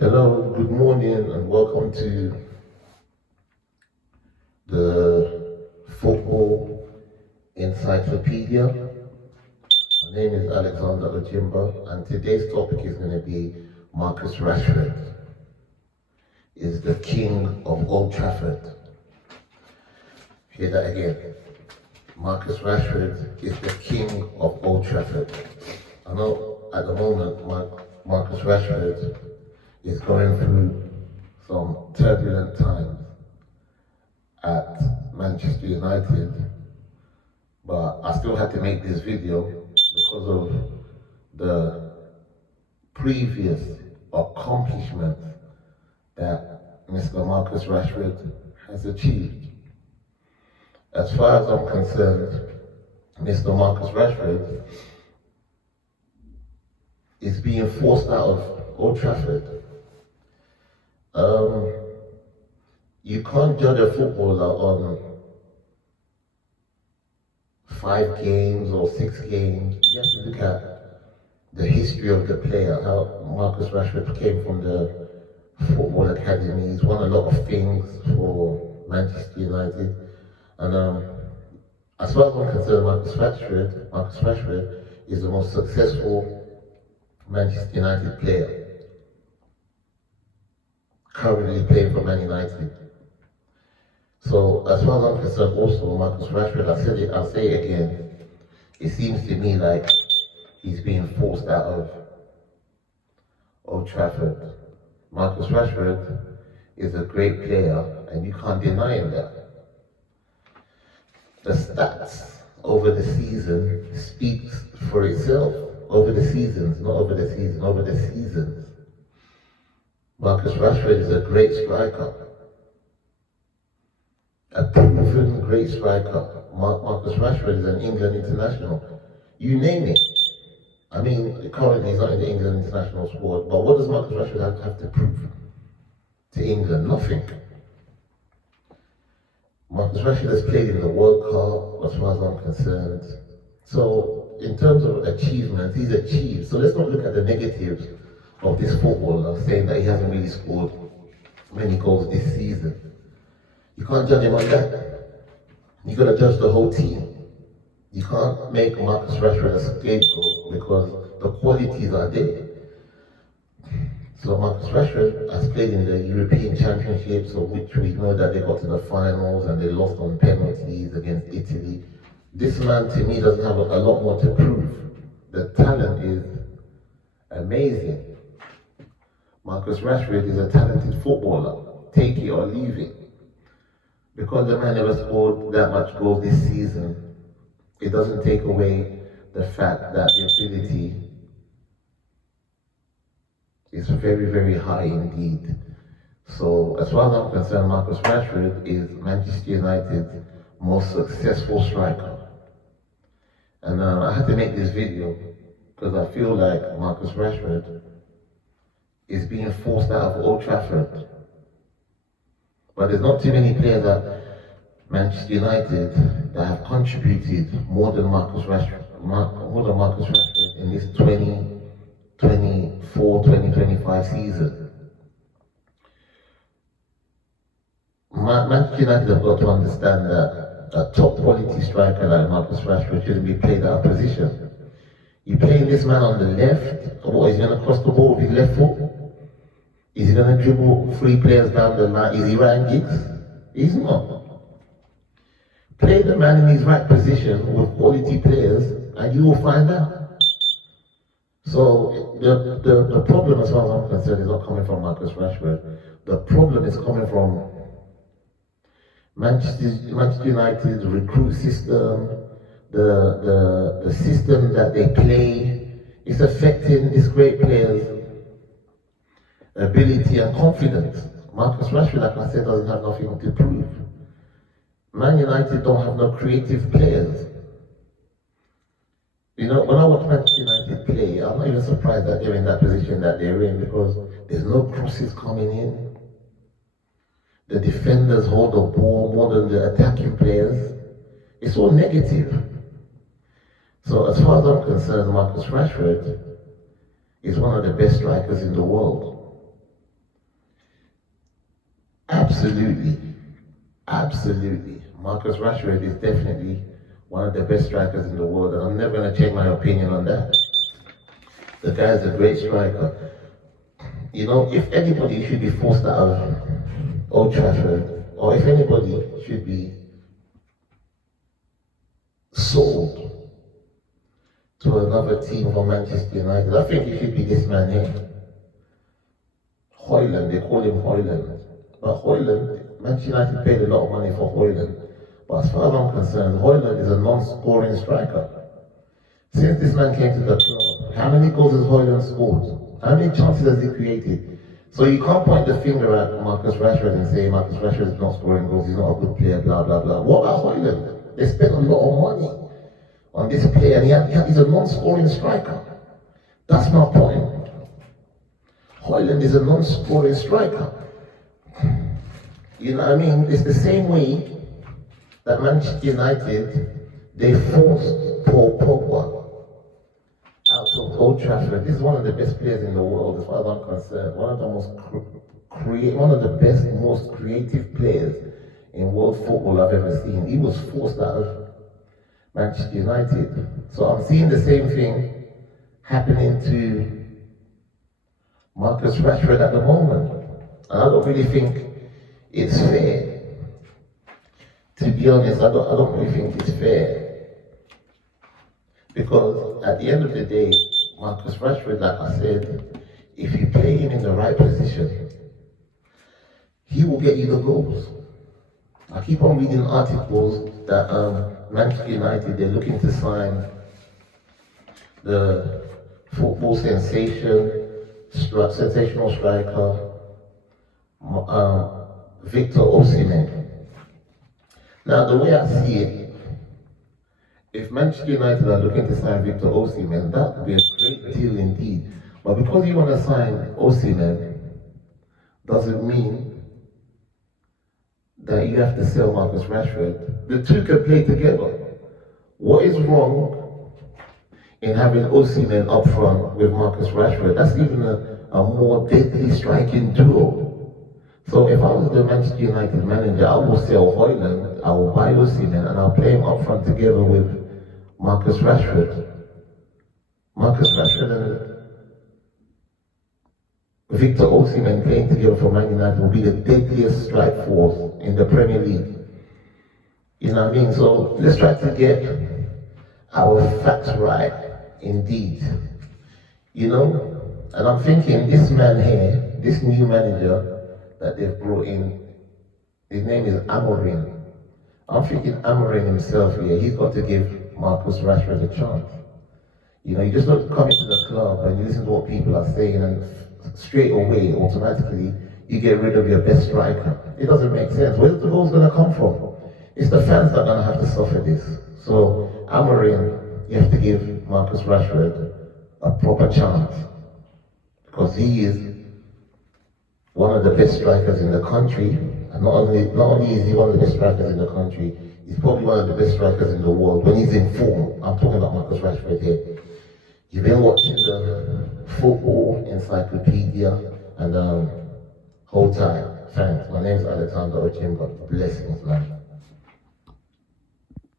Hello, good morning, and welcome to the Football Encyclopedia. My name is Alexander Ojimba, and today's topic is going to be Marcus Rashford is the king of Old Trafford. Hear that again. Marcus Rashford is the king of Old Trafford. I know at the moment Marcus Rashford is going through some turbulent times at Manchester United, but I still had to make this video because of the previous accomplishments that Mr. Marcus Rashford has achieved. As far as I'm concerned, Mr. Marcus Rashford is being forced out of Old Trafford. You can't judge a footballer on 5 games or 6 games. You have to look at the history of the player, how Marcus Rashford came from the football academy. He's won a lot of things for Manchester United. And as far as I'm concerned, Marcus Rashford is the most successful Manchester United player currently playing for Man United. So as far as I'm concerned, also Marcus Rashford, I'll say it again, it seems to me like he's being forced out of Old Trafford. Marcus Rashford is a great player, and you can't deny him that. The stats over the season speaks for itself. Over the seasons, not over the season, over the seasons. Marcus Rashford is a great striker. A proven great striker. Marcus Rashford is an England international. You name it. I mean, currently he's not in the England international squad, but what does Marcus Rashford have to prove to England? Nothing. Marcus Rashford has played in the World Cup, as far as I'm concerned. So, in terms of achievements, he's achieved. So let's not look at the negatives of this footballer, saying that he hasn't really scored many goals this season. You can't judge him on that. You gotta judge the whole team. You can't make Marcus Rashford a scapegoat because the qualities are there. So Marcus Rashford has played in the European Championships, of which we know that they got to the finals and they lost on penalties against Italy. This man, to me, doesn't have a lot more to prove. The talent is amazing. Marcus Rashford is a talented footballer. Take it or leave it. Because the man never scored that much goals this season, it doesn't take away the fact that the ability is very, very high indeed. So, as far as I'm concerned, Marcus Rashford is Manchester United's most successful striker. And I had to make this video because I feel like Marcus Rashford is being forced out of Old Trafford. But there's not too many players at Manchester United that have contributed more than Marcus Rashford in this 2024-2025 season. Manchester United have got to understand that a top quality striker like Marcus Rashford shouldn't be played out of position. You playing this man on the left, what, is he going to cross the ball with his left foot? Is he going to dribble 3 players down the line? Is he Ryan Giggs? He's not. Play the man in his right position with quality players and you will find out. So the problem, as far as I'm concerned, is not coming from Marcus Rashford. The problem is coming from Manchester United's recruit system, the system that they play. It's affecting these great players' ability and confidence. Marcus Rashford, like I said, doesn't have nothing to prove. Man United don't have no creative players. You know, when I watch Manchester United play, I'm not even surprised that they're in that position that they're in because there's no crosses coming in. The defenders hold the ball more than the attacking players. It's all negative. So as far as I'm concerned, Marcus Rashford is one of the best strikers in the world. Absolutely. Absolutely. Marcus Rashford is definitely one of the best strikers in the world, and I'm never going to change my opinion on that. The guy's a great striker. You know, if anybody should be forced out of Old Trafford, or if anybody should be sold to another team for Manchester United, I think it should be this man here. Hoyland, they call him Hoyland. But Hoyland, Manchester United paid a lot of money for Hoyland. But as far as I'm concerned, Hoyland is a non-scoring striker. Since this man came to the club, how many goals has Hoyland scored? How many chances has he created? So you can't point the finger at Marcus Rashford and say Marcus Rashford is not scoring goals, he's not a good player, blah, blah, blah. What about Hoyland? They spent a lot of money on this player, and he's a non-scoring striker. That's my point. Hoyland is a non-scoring striker. You know what I mean? It's the same way that Manchester United, they forced Paul Pogba out of Old Trafford. This is one of the best players in the world, as far as I'm concerned. One of the best, most creative players in world football I've ever seen. He was forced out of Manchester United. So I'm seeing the same thing happening to Marcus Rashford at the moment. And I don't really think it's fair. To be honest, I don't really think it's fair. Because at the end of the day, Marcus Rashford, like I said, if you play him in the right position, he will get you the goals. I keep on reading articles that Manchester United, they're looking to sign the football sensational striker, Victor Osimhen. Now, the way I see it, if Manchester United are looking to sign Victor Osimhen, that would be a great deal indeed. But because you want to sign Osimhen, doesn't mean that you have to sell Marcus Rashford. The two can play together. What is wrong in having Osimhen up front with Marcus Rashford? That's even a more deadly striking duo. So if I was the Manchester United manager, I will sell Hoyland, I will buy Osimhen, and I'll play him up front together with Marcus Rashford. Marcus Rashford and Victor Osimhen playing together for Man United will be the deadliest strike force in the Premier League. You know what I mean? So let's try to get our facts right, indeed. You know? And I'm thinking this man here, this new manager that they've brought in, his name is Amorim. I'm thinking Amorim himself here, he's got to give Marcus Rashford a chance. You know, you just don't come into the club and you listen to what people are saying and straight away, automatically, you get rid of your best striker. It doesn't make sense. Where's the goals going to come from? It's the fans that are going to have to suffer this. So, Amorim, you have to give Marcus Rashford a proper chance. Because he is one of the best strikers in the country. And not only is he one of the best strikers in the country, he's probably one of the best strikers in the world when he's in form. I'm talking about Marcus Rashford here. You've been watching the football Encyclopedia and hold tight. Thanks. My name's Alexander Ochimba. Blessings, man.